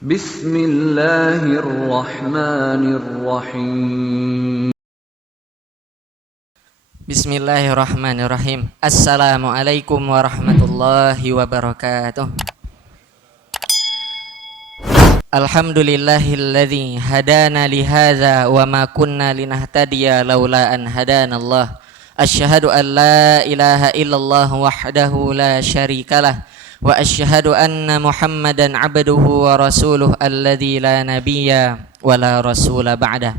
Bismillahirrahmanirrahim. Bismillahirrahmanirrahim. Assalamualaikum warahmatullahi wabarakatuh. Alhamdulillahilladzi hadana lihadza wa ma kunna linahtadiya laula an hadanallah. Asyhadu an la ilaha illallah wahdahu la syarikalah wa asyhadu anna Muhammadan abduhu wa rasuluh alladzi la nabiyya wa la rasula ba'dah.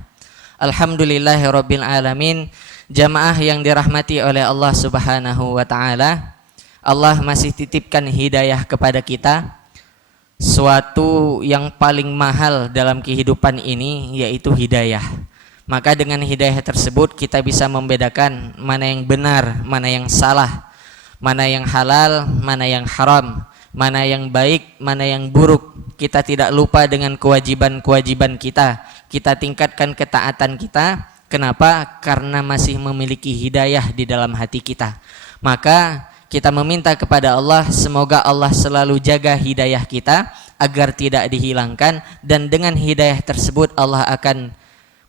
Alhamdulillahirabbil alamin. Jamaah yang dirahmati oleh Allah Subhanahu wa taala, Allah masih titipkan hidayah kepada kita, suatu yang paling mahal dalam kehidupan ini yaitu hidayah. Maka dengan hidayah tersebut kita bisa membedakan mana yang benar, mana yang salah, mana yang halal, mana yang haram, mana yang baik, mana yang buruk. Kita tidak lupa dengan kewajiban-kewajiban kita. Kita tingkatkan ketaatan kita. Kenapa? Karena masih memiliki hidayah di dalam hati kita. Maka kita meminta kepada Allah, semoga Allah selalu jaga hidayah kita agar tidak dihilangkan, dan dengan hidayah tersebut Allah akan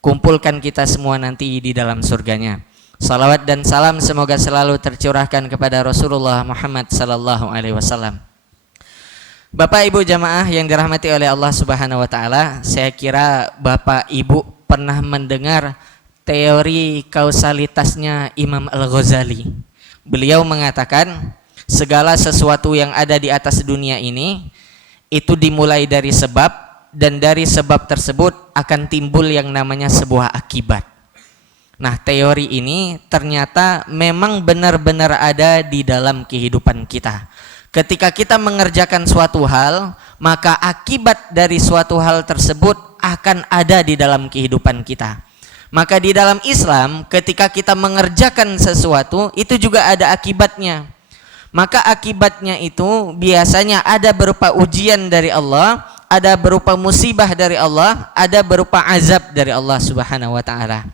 kumpulkan kita semua nanti di dalam surganya. Salawat dan salam semoga selalu tercurahkan kepada Rasulullah Muhammad sallallahu alaihi wasallam. Bapak Ibu jamaah yang dirahmati oleh Allah Subhanahu wa taala, saya kira Bapak Ibu pernah mendengar teori kausalitasnya Imam Al-Ghazali. Beliau mengatakan segala sesuatu yang ada di atas dunia ini itu dimulai dari sebab, dan dari sebab tersebut akan timbul yang namanya sebuah akibat. Nah, teori ini ternyata memang benar-benar ada di dalam kehidupan kita. Ketika kita mengerjakan suatu hal, maka akibat dari suatu hal tersebut akan ada di dalam kehidupan kita. Maka di dalam Islam, ketika kita mengerjakan sesuatu, itu juga ada akibatnya. Maka akibatnya itu biasanya ada berupa ujian dari Allah, ada berupa musibah dari Allah, ada berupa azab dari Allah Subhanahu wa taala.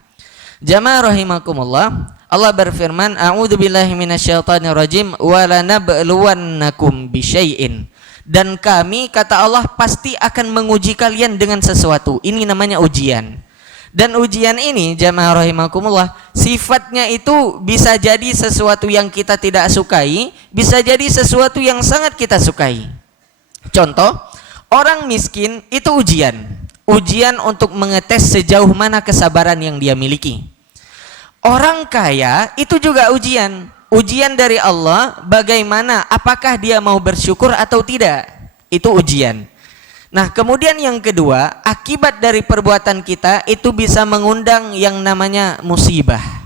Jamaah rahimakumullah, Allah berfirman, a'udzubillahi minasyaitonirrajim, wa lanabluwannakum bisyai'in. Dan kami, kata Allah, pasti akan menguji kalian dengan sesuatu. Ini namanya ujian. Dan ujian ini, jamaah rahimakumullah, sifatnya itu bisa jadi sesuatu yang kita tidak sukai, bisa jadi sesuatu yang sangat kita sukai. Contoh, orang miskin itu ujian. Ujian untuk mengetes sejauh mana kesabaran yang dia miliki. Orang kaya itu juga ujian. Ujian dari Allah, bagaimana, apakah dia mau bersyukur atau tidak. Itu ujian. Nah, kemudian yang kedua, akibat dari perbuatan kita itu bisa mengundang yang namanya musibah.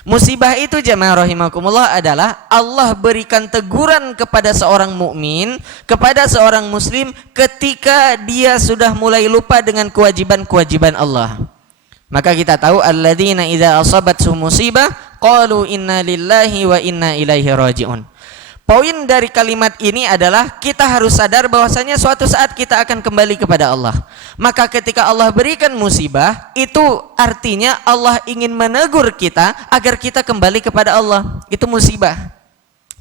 Musibah itu jamaah rahimakumullah adalah Allah berikan teguran kepada seorang mukmin, kepada seorang muslim ketika dia sudah mulai lupa dengan kewajiban-kewajiban Allah. Maka kita tahu alladzina idza asabathum musibah qalu inna lillahi wa inna ilaihi rajiun. Poin dari kalimat ini adalah kita harus sadar bahwasanya suatu saat kita akan kembali kepada Allah. Maka ketika Allah berikan musibah, itu artinya Allah ingin menegur kita agar kita kembali kepada Allah. Itu musibah.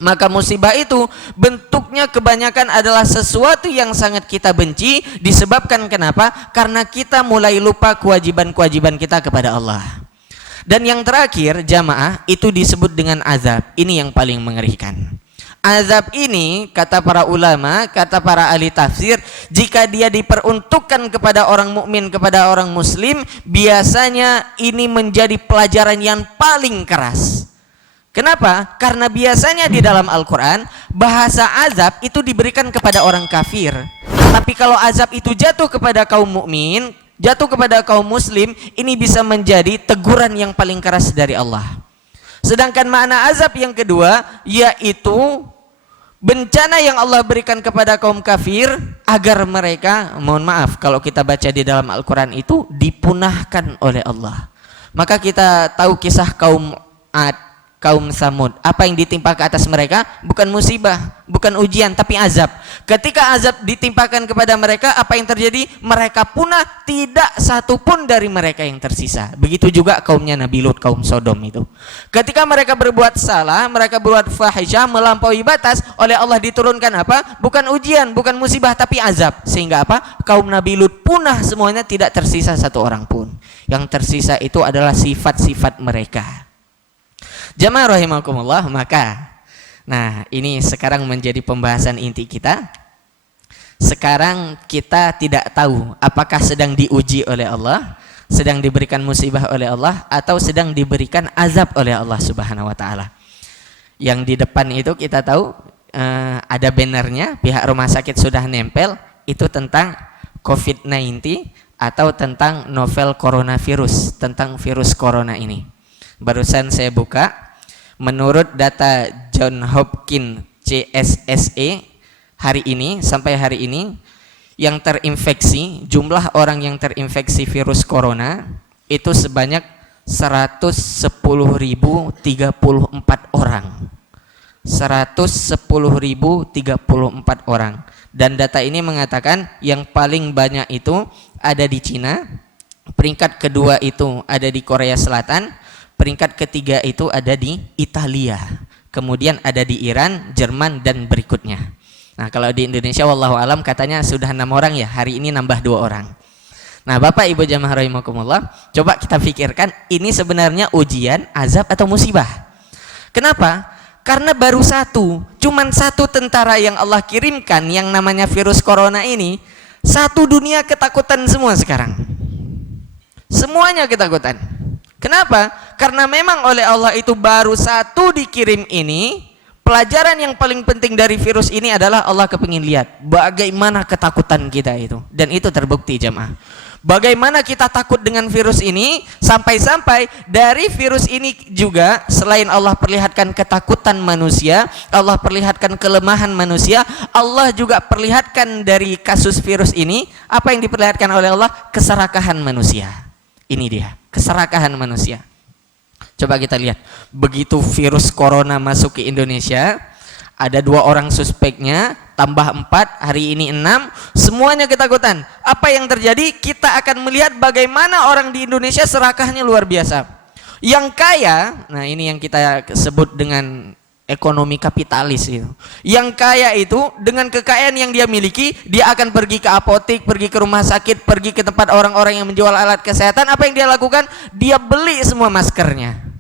Maka musibah itu bentuknya kebanyakan adalah sesuatu yang sangat kita benci. Disebabkan kenapa? Karena kita mulai lupa kewajiban-kewajiban kita kepada Allah. Dan yang terakhir jamaah, itu disebut dengan azab. Ini yang paling mengerikan. Azab ini, kata para ulama, kata para ahli tafsir, jika dia diperuntukkan kepada orang mukmin, kepada orang muslim, biasanya ini menjadi pelajaran yang paling keras. Kenapa? Karena biasanya di dalam Al-Quran, bahasa azab itu diberikan kepada orang kafir. Tapi kalau azab itu jatuh kepada kaum mukmin, jatuh kepada kaum muslim, ini bisa menjadi teguran yang paling keras dari Allah. Sedangkan makna azab yang kedua, yaitu bencana yang Allah berikan kepada kaum kafir agar mereka, mohon maaf kalau kita baca di dalam Al-Quran itu, dipunahkan oleh Allah. Maka kita tahu kisah kaum Ad, kaum Samud. Apa yang ditimpa ke atas mereka? Bukan musibah, bukan ujian, tapi azab. Ketika azab ditimpakan kepada mereka, apa yang terjadi? Mereka punah, tidak satu pun dari mereka yang tersisa. Begitu juga kaumnya Nabi Lut, kaum Sodom itu. Ketika mereka berbuat salah, mereka berbuat fahisyah, melampaui batas, oleh Allah diturunkan apa? Bukan ujian, bukan musibah, tapi azab. Sehingga apa? Kaum Nabi Lut punah semuanya, tidak tersisa satu orang pun. Yang tersisa itu adalah sifat-sifat mereka. Jamaah rahimakumullah, maka nah, ini sekarang menjadi pembahasan inti kita. Sekarang kita tidak tahu apakah sedang diuji oleh Allah, sedang diberikan musibah oleh Allah, atau sedang diberikan azab oleh Allah Subhanahu wa taala. Yang di depan itu kita tahu ada bannernya, pihak rumah sakit sudah nempel, itu tentang COVID-19 atau tentang novel coronavirus, tentang virus corona ini. Barusan saya buka. Menurut data John Hopkins CSSE hari ini, sampai hari ini yang terinfeksi, jumlah orang yang terinfeksi virus corona itu sebanyak 110.034 orang. 110.034 orang. Dan data ini mengatakan yang paling banyak itu ada di Cina, peringkat kedua itu ada di Korea Selatan, peringkat ketiga itu ada di Italia, kemudian ada di Iran, Jerman, dan berikutnya. Nah, kalau di Indonesia wallahu alam katanya sudah 6 orang ya, hari ini nambah 2 orang. Nah, Bapak Ibu jamaah rahimakumullah, coba kita pikirkan, ini sebenarnya ujian, azab atau musibah? Kenapa? Karena baru cuman satu tentara yang Allah kirimkan yang namanya virus corona ini, satu dunia ketakutan semua sekarang. Semuanya ketakutan. Kenapa? Karena memang oleh Allah itu baru satu dikirim ini. Pelajaran yang paling penting dari virus ini adalah Allah kepingin lihat bagaimana ketakutan kita itu. Dan itu terbukti jamaah. Bagaimana kita takut dengan virus ini, sampai-sampai dari virus ini juga selain Allah perlihatkan ketakutan manusia, Allah perlihatkan kelemahan manusia, Allah juga perlihatkan dari kasus virus ini, apa yang diperlihatkan oleh Allah? Keserakahan manusia. Ini dia, keserakahan manusia. Coba kita lihat, begitu virus corona masuk ke Indonesia, ada 2 orang suspeknya, tambah 4, hari ini 6, semuanya ketakutan. Apa yang terjadi? Kita akan melihat bagaimana orang di Indonesia serakahnya luar biasa. Yang kaya, nah ini yang kita sebut dengan ekonomi kapitalis itu. Yang kaya itu dengan kekayaan yang dia miliki, dia akan pergi ke apotik, pergi ke rumah sakit, pergi ke tempat orang-orang yang menjual alat kesehatan. Apa yang dia lakukan? Dia beli semua maskernya.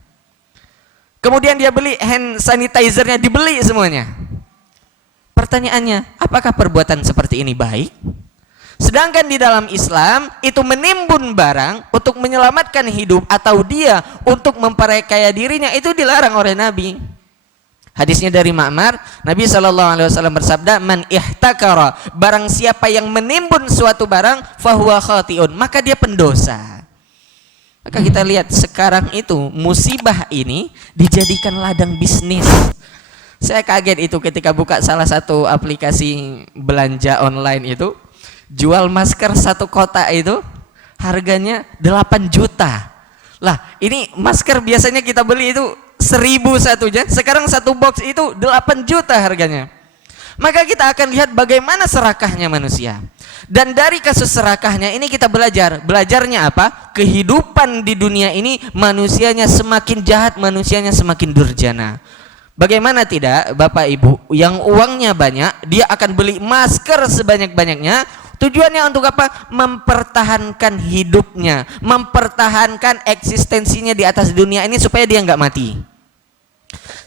Kemudian dia beli hand sanitizernya, dibeli semuanya. Pertanyaannya, apakah perbuatan seperti ini baik? Sedangkan di dalam Islam itu menimbun barang untuk menyelamatkan hidup atau dia untuk memperkaya dirinya, itu dilarang oleh Nabi. Hadisnya dari Ma'mar, Nabi SAW bersabda, man ihtakara, barang siapa yang menimbun suatu barang, fahuwa khati'un, maka dia pendosa. Maka kita lihat sekarang itu musibah ini dijadikan ladang bisnis. Saya kaget itu ketika buka salah satu aplikasi belanja online itu, jual masker 1 kotak itu harganya 8 juta. Lah, ini masker biasanya kita beli itu 1.000 satunya, sekarang 1 box itu 8 juta harganya. Maka kita akan lihat bagaimana serakahnya manusia. Dan dari kasus serakahnya ini kita belajarnya apa? Kehidupan di dunia ini manusianya semakin jahat, manusianya semakin durjana. Bagaimana tidak Bapak Ibu, yang uangnya banyak, dia akan beli masker sebanyak-banyaknya. Tujuannya untuk apa? Mempertahankan hidupnya, mempertahankan eksistensinya di atas dunia ini supaya dia nggak mati.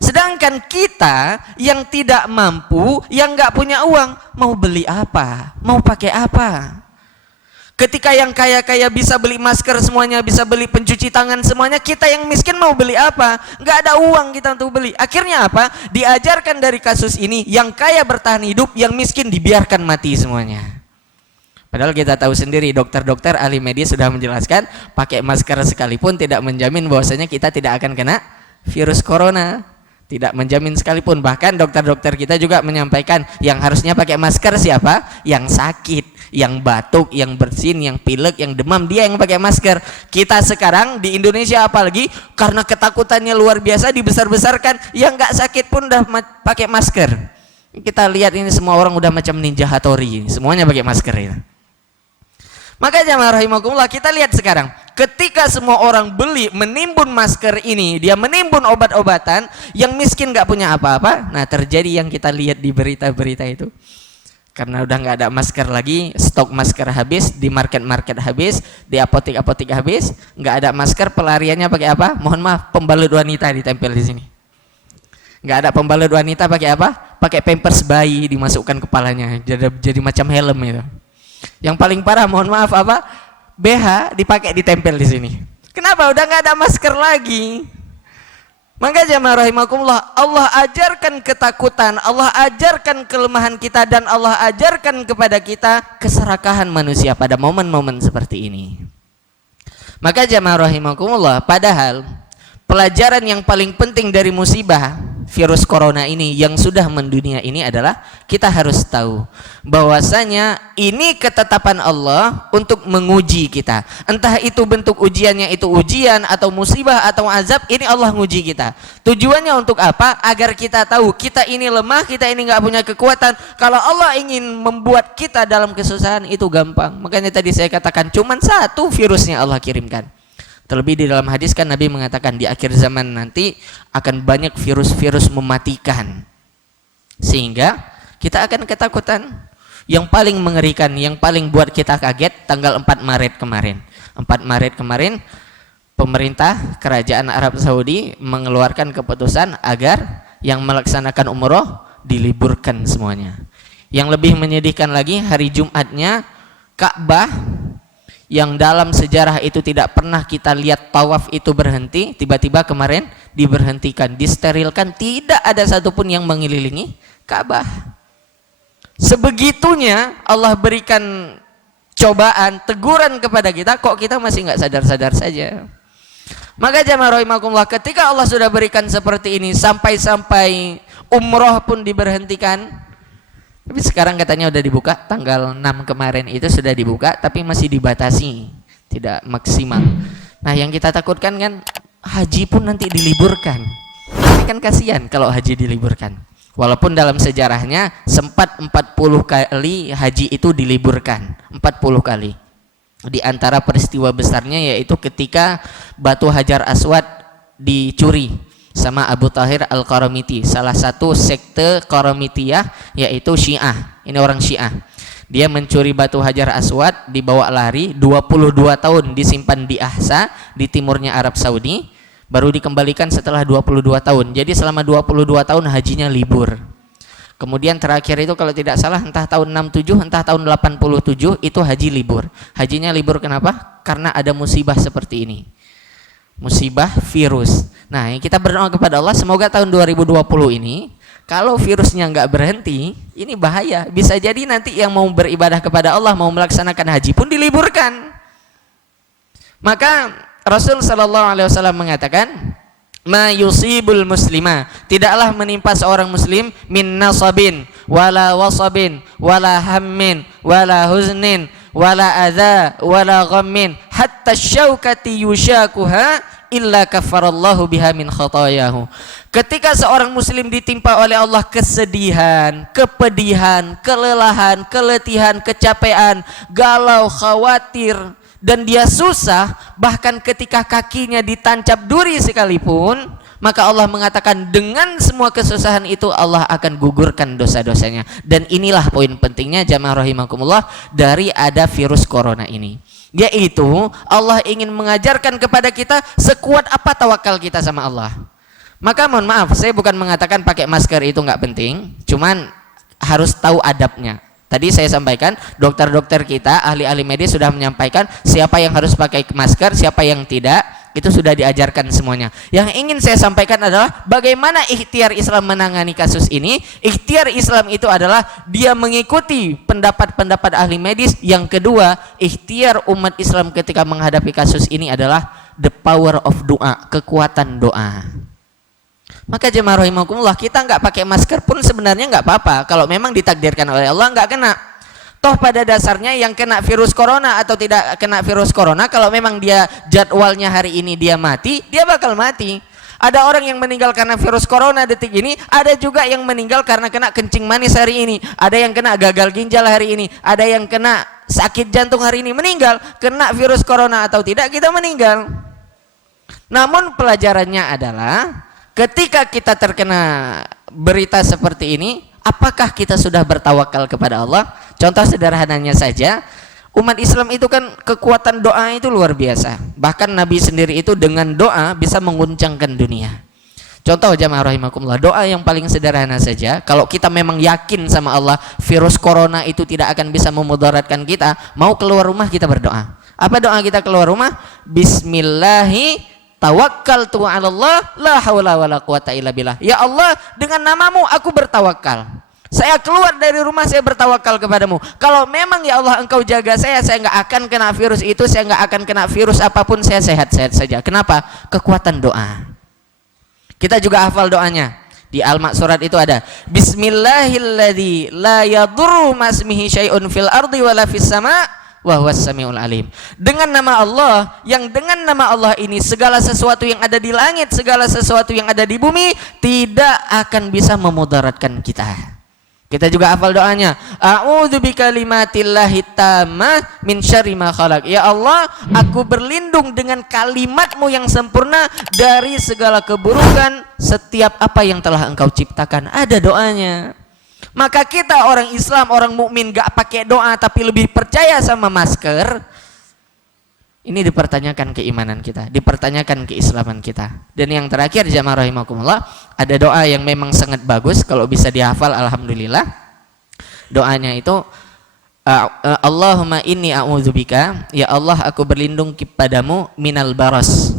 Sedangkan kita yang tidak mampu, yang nggak punya uang, mau beli apa? Mau pakai apa? Ketika yang kaya-kaya bisa beli masker semuanya, bisa beli pencuci tangan semuanya, kita yang miskin mau beli apa? Nggak ada uang kita untuk beli. Akhirnya apa? Diajarkan dari kasus ini, yang kaya bertahan hidup, yang miskin dibiarkan mati semuanya. Padahal kita tahu sendiri, dokter-dokter ahli medis sudah menjelaskan, pakai masker sekalipun tidak menjamin bahwasanya kita tidak akan kena virus corona. Tidak menjamin sekalipun. Bahkan dokter-dokter kita juga menyampaikan, yang harusnya pakai masker siapa? Yang sakit, yang batuk, yang bersin, yang pilek, yang demam, dia yang pakai masker. Kita sekarang di Indonesia apalagi, karena ketakutannya luar biasa, dibesar-besarkan, yang nggak sakit pun udah pakai masker. Kita lihat ini semua orang udah macam Ninja Hattori, semuanya pakai masker ini. Maka jamaah rahimakumullah, kita lihat sekarang, ketika semua orang beli menimbun masker ini, dia menimbun obat-obatan, yang miskin nggak punya apa-apa. Nah, terjadi yang kita lihat di berita-berita itu. Karena udah nggak ada masker lagi, stok masker habis, di market-market habis, di apotek-apotek habis, nggak ada masker, pelariannya pakai apa? Mohon maaf, pembalut wanita ditempel di sini. Nggak ada pembalut wanita, pakai apa? Pakai pampers bayi dimasukkan kepalanya, jadi macam helm itu. Yang paling parah, mohon maaf, apa? BH dipakai ditempel di sini. Kenapa? Udah nggak ada masker lagi. Maka jamaah rahimakumullah, Allah ajarkan ketakutan, Allah ajarkan kelemahan kita, dan Allah ajarkan kepada kita keserakahan manusia pada momen-momen seperti ini. Maka jamaah rahimakumullah, padahal pelajaran yang paling penting dari musibah virus corona ini yang sudah mendunia ini adalah kita harus tahu bahwasanya ini ketetapan Allah untuk menguji kita. Entah itu bentuk ujiannya itu ujian atau musibah atau azab, ini Allah nguji kita. Tujuannya untuk apa? Agar kita tahu kita ini lemah, kita ini nggak punya kekuatan. Kalau Allah ingin membuat kita dalam kesusahan itu gampang. Makanya tadi saya katakan cuman satu virusnya Allah kirimkan. Terlebih di dalam hadis kan Nabi mengatakan di akhir zaman nanti akan banyak virus-virus mematikan. Sehingga kita akan ketakutan. Yang paling mengerikan, yang paling buat kita kaget tanggal 4 Maret kemarin. 4 Maret kemarin pemerintah kerajaan Arab Saudi mengeluarkan keputusan agar yang melaksanakan umroh diliburkan semuanya. Yang lebih menyedihkan lagi, hari Jumatnya Ka'bah yang dalam sejarah itu tidak pernah kita lihat tawaf itu berhenti, tiba-tiba kemarin diberhentikan, disterilkan, tidak ada satupun yang mengelilingi Ka'bah. Sebegitunya Allah berikan cobaan, teguran kepada kita, kok kita masih nggak sadar-sadar saja. Maka jamaah rahimakumullah, ketika Allah sudah berikan seperti ini, sampai-sampai umroh pun diberhentikan. Tapi sekarang katanya udah dibuka, tanggal 6 kemarin itu sudah dibuka, tapi masih dibatasi, tidak maksimal. Nah, yang kita takutkan kan haji pun nanti diliburkan. Ini kan kasihan kalau haji diliburkan. Walaupun dalam sejarahnya sempat 40 kali haji itu diliburkan, 40 kali. Di antara peristiwa besarnya yaitu ketika batu Hajar Aswad dicuri sama Abu Tahir Al-Qaramiti, salah satu sekte Qaramitiyah yaitu Syiah. Ini orang Syiah. Dia mencuri batu Hajar Aswad, dibawa lari, 22 tahun disimpan di Ahsa di timurnya Arab Saudi, baru dikembalikan setelah 22 tahun. Jadi selama 22 tahun hajinya libur. Kemudian terakhir itu kalau tidak salah entah tahun 67 entah tahun 87 itu haji libur. Hajinya libur kenapa? Karena ada musibah seperti ini. Musibah virus. Nah, kita berdoa kepada Allah semoga tahun 2020 ini kalau virusnya nggak berhenti, ini bahaya. Bisa jadi nanti yang mau beribadah kepada Allah, mau melaksanakan haji pun diliburkan. Maka Rasul sallallahu alaihi wasallam mengatakan, "Ma yusibul muslima," tidaklah menimpa seorang muslim min nasabin wala wasabin wala hammin wala huznin wala adza wala ghammin hatta syaukati yushakuha illa kafarallahu biha min khatayahu. Ketika seorang muslim ditimpa oleh Allah kesedihan, kepedihan, kelelahan, keletihan, kecapean, galau, khawatir, dan dia susah, bahkan ketika kakinya ditancap duri sekalipun, maka Allah mengatakan dengan semua kesusahan itu Allah akan gugurkan dosa-dosanya. Dan inilah poin pentingnya jamaah rahimakumullah dari ada virus corona ini, yaitu Allah ingin mengajarkan kepada kita sekuat apa tawakal kita sama Allah. Maka mohon maaf, saya bukan mengatakan pakai masker itu nggak penting, cuman harus tahu adabnya. Tadi saya sampaikan, dokter-dokter kita, ahli-ahli medis sudah menyampaikan siapa yang harus pakai masker, siapa yang tidak, itu sudah diajarkan semuanya. Yang ingin saya sampaikan adalah bagaimana ikhtiar Islam menangani kasus ini. Ikhtiar Islam itu adalah dia mengikuti pendapat-pendapat ahli medis. Yang kedua, ikhtiar umat Islam ketika menghadapi kasus ini adalah the power of doa, kekuatan doa. Maka jemaah rahimakumullah, kita nggak pakai masker pun sebenarnya nggak apa-apa kalau memang ditakdirkan oleh Allah nggak kena. Toh pada dasarnya yang kena virus corona atau tidak kena virus corona, kalau memang dia jadwalnya hari ini dia mati, dia bakal mati. Ada orang yang meninggal karena virus corona detik ini, ada juga yang meninggal karena kena kencing manis hari ini, ada yang kena gagal ginjal hari ini, ada yang kena sakit jantung hari ini, meninggal. Kena virus corona atau tidak, kita meninggal. Namun pelajarannya adalah ketika kita terkena berita seperti ini, apakah kita sudah bertawakal kepada Allah? Contoh sederhananya saja, umat Islam itu kan kekuatan doa itu luar biasa. Bahkan Nabi sendiri itu dengan doa bisa mengguncangkan dunia. Contoh jamaah rahimakumullah, doa yang paling sederhana saja. Kalau kita memang yakin sama Allah, virus corona itu tidak akan bisa memudaratkan kita, mau keluar rumah kita berdoa. Apa doa kita keluar rumah? Bismillahi tawakkaltu 'ala Allah la haula wala quwata illa billah. Ya Allah, dengan namamu aku bertawakal. Saya keluar dari rumah, saya bertawakal kepadamu. Kalau memang ya Allah engkau jaga saya nggak akan kena virus itu, saya nggak akan kena virus apapun, saya sehat-sehat saja. Kenapa? Kekuatan doa. Kita juga hafal doanya. Di Al-Maq surat itu ada Bismillahilladzi la yadurru masmihi syai'un fil ardi wala fis sama' wa huwas samiul alim. Dengan nama Allah, yang dengan nama Allah ini segala sesuatu yang ada di langit, segala sesuatu yang ada di bumi tidak akan bisa memudaratkan kita. Kita juga hafal doanya, a'udzu bikalimatillahi tammah min syarri ma khalaq. Ya Allah, aku berlindung dengan kalimat-Mu yang sempurna dari segala keburukan setiap apa yang telah Engkau ciptakan. Ada doanya. Maka kita orang Islam, orang mukmin gak pakai doa tapi lebih percaya sama masker. Ini dipertanyakan keimanan kita, dipertanyakan keislaman kita. Dan yang terakhir jamaah rahimakumullah, ada doa yang memang sangat bagus kalau bisa dihafal, alhamdulillah. Doanya itu Allahumma inni a'udzubika, ya Allah aku berlindung kepadamu minal baras,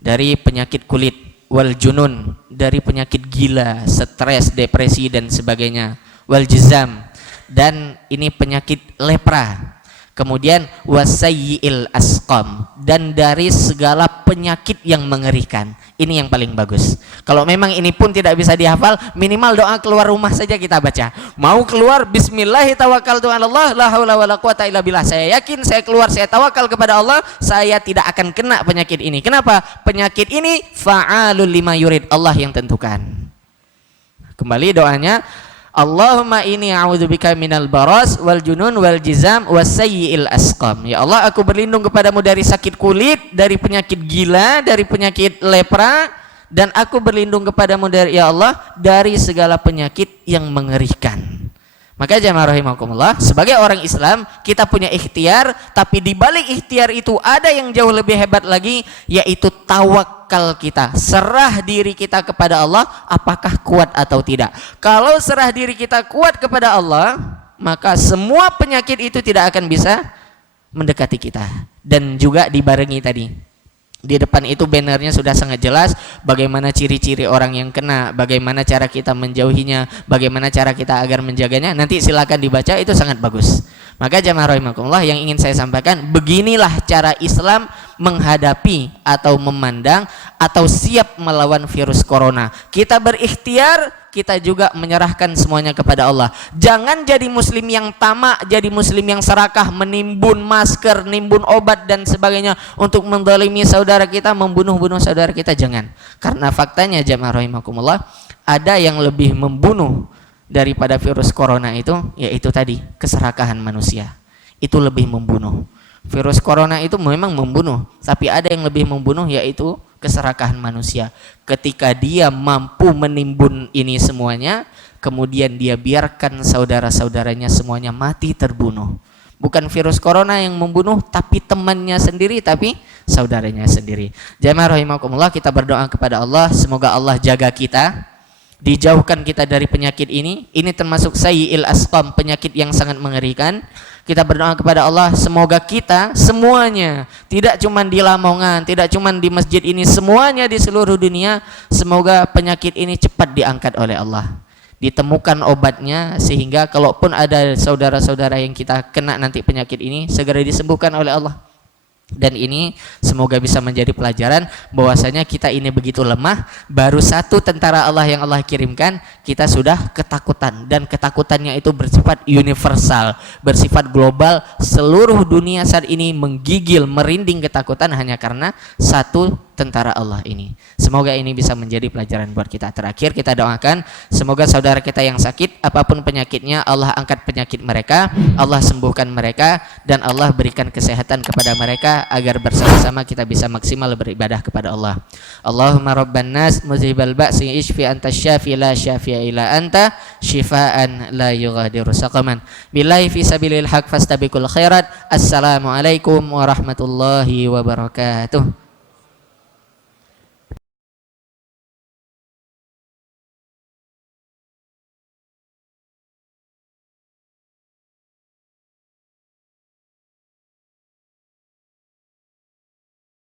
dari penyakit kulit, wal junun, dari penyakit gila, stres, depresi dan sebagainya, wal jizam, dan ini penyakit lepra, kemudian wasayyi'il asqam, dan dari segala penyakit yang mengerikan. Ini yang paling bagus. Kalau memang ini pun tidak bisa dihafal, minimal doa keluar rumah saja kita baca. Mau keluar, bismillahi tawakkaltu 'ala Allah la haula wala quwata illa billah. Saya yakin saya keluar, saya tawakal kepada Allah, saya tidak akan kena penyakit ini. Kenapa? Penyakit ini fa'alul lima yurid, Allah yang tentukan. Kembali doanya, Allahumma inni a'udzubika minal baras wal junun wal jizam wasayyi'il asqam. Ya Allah, aku berlindung kepadamu dari sakit kulit, dari penyakit gila, dari penyakit lepra, dan aku berlindung kepadamu dari ya Allah dari segala penyakit yang mengerikan. Maka jamaah rahimakumullah, sebagai orang Islam kita punya ikhtiar, tapi di balik ikhtiar itu ada yang jauh lebih hebat lagi, yaitu tawakal kita. Serah diri kita kepada Allah, apakah kuat atau tidak. Kalau serah diri kita kuat kepada Allah, maka semua penyakit itu tidak akan bisa mendekati kita. Dan juga dibarengi tadi, di depan itu bannernya sudah sangat jelas bagaimana ciri-ciri orang yang kena, bagaimana cara kita menjauhinya, bagaimana cara kita agar menjaganya. Nanti silakan dibaca, itu sangat bagus. Maka jamaah rahimakumullah, yang ingin saya sampaikan, beginilah cara Islam menghadapi atau memandang atau siap melawan virus corona. Kita berikhtiar, kita juga menyerahkan semuanya kepada Allah. Jangan jadi muslim yang tamak, jadi muslim yang serakah, menimbun masker, nimbun obat dan sebagainya untuk menzalimi saudara kita, membunuh-bunuh saudara kita. Jangan. Karena faktanya jamaah rahimakumullah, ada yang lebih membunuh daripada virus corona itu, yaitu tadi keserakahan manusia. Itu lebih membunuh. Virus corona itu memang membunuh, tapi ada yang lebih membunuh, yaitu keserakahan manusia. Ketika dia mampu menimbun ini semuanya, kemudian dia biarkan saudara-saudaranya semuanya mati terbunuh. Bukan virus corona yang membunuh, tapi temannya sendiri, tapi saudaranya sendiri. Jamaah rahimakumullah, kita berdoa kepada Allah, semoga Allah jaga kita, dijauhkan kita dari penyakit ini. Ini termasuk sayyi'il asqam, penyakit yang sangat mengerikan. Kita berdoa kepada Allah, semoga kita semuanya, tidak cuma di Lamongan, tidak cuma di masjid ini, semuanya di seluruh dunia, semoga penyakit ini cepat diangkat oleh Allah, ditemukan obatnya, sehingga kalaupun ada saudara-saudara yang kita kena nanti penyakit ini, segera disembuhkan oleh Allah. Dan ini semoga bisa menjadi pelajaran bahwasanya kita ini begitu lemah, baru satu tentara Allah yang Allah kirimkan, kita sudah ketakutan, dan ketakutannya itu bersifat universal, bersifat global. Seluruh dunia saat ini menggigil, merinding ketakutan hanya karena satu tentara Allah ini. Semoga ini bisa menjadi pelajaran buat kita. Terakhir kita doakan semoga saudara kita yang sakit apapun penyakitnya Allah angkat penyakit mereka, Allah sembuhkan mereka dan Allah berikan kesehatan kepada mereka agar bersama-sama kita bisa maksimal beribadah kepada Allah. Allahumma rabban nas muzhibal ba'si ishfi anta syafi la syafi'a illa anta syifaan la yughadiru saqaman. Billahi fi sabilil haq fastabiqul khairat. Assalamualaikum warahmatullahi wabarakatuh.